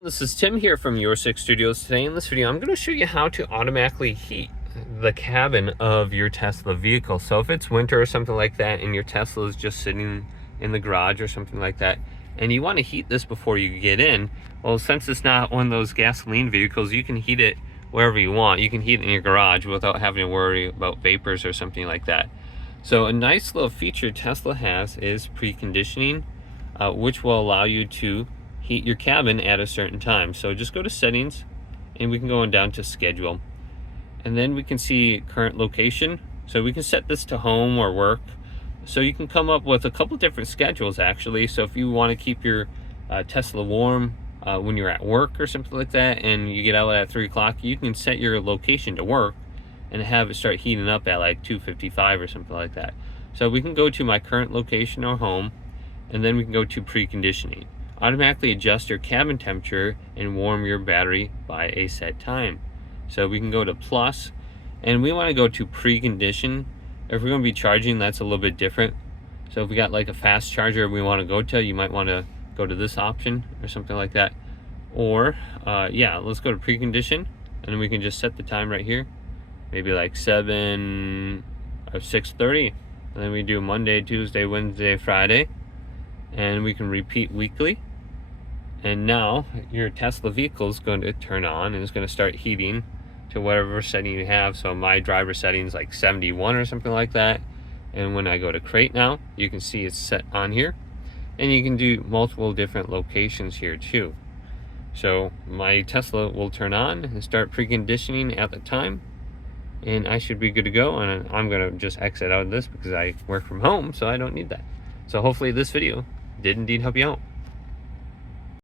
This is Tim here from Your Six Studios. Today in this video, I'm going to show you how to automatically heat the cabin of your Tesla vehicle. So if it's winter or something like that and your Tesla is just sitting in the garage or something like that, and you want to heat this before you get in, well, since it's not one of those gasoline vehicles, you can heat it wherever you want. You can heat it in your garage without having to worry about vapors or something like that. So a nice little feature Tesla has is preconditioning, which will allow you to heat your cabin at a certain time. So just go to settings and we can go on down to schedule, and then we can see current location. So we can set this to home or work. So you can come up with a couple different schedules actually. So if you want to keep your Tesla warm when you're at work or something like that, and you get out at 3 o'clock, you can set your location to work and have it start heating up at like 2:55 or something like that. So we can go to my current location or home, and then we can go to preconditioning. Automatically adjust your cabin temperature and warm your battery by a set time. So we can go to plus, and we want to go to precondition. If we're going to be charging, that's a little bit different. So if we got like a fast charger we want to go to, you might want to go to this option or something like that. Or yeah, let's go to precondition, and then we can just set the time right here, maybe like 7 or 6:30, and then we do Monday, Tuesday, Wednesday, Friday, and we can repeat weekly. And now your Tesla vehicle is going to turn on and it's going to start heating to whatever setting you have. So my driver setting is like 71 or something like that. And when I go to crate now, you can see it's set on here, and you can do multiple different locations here too. So my Tesla will turn on and start preconditioning at the time, and I should be good to go. And I'm going to just exit out of this because I work from home, so I don't need that. So hopefully this video did indeed help you out.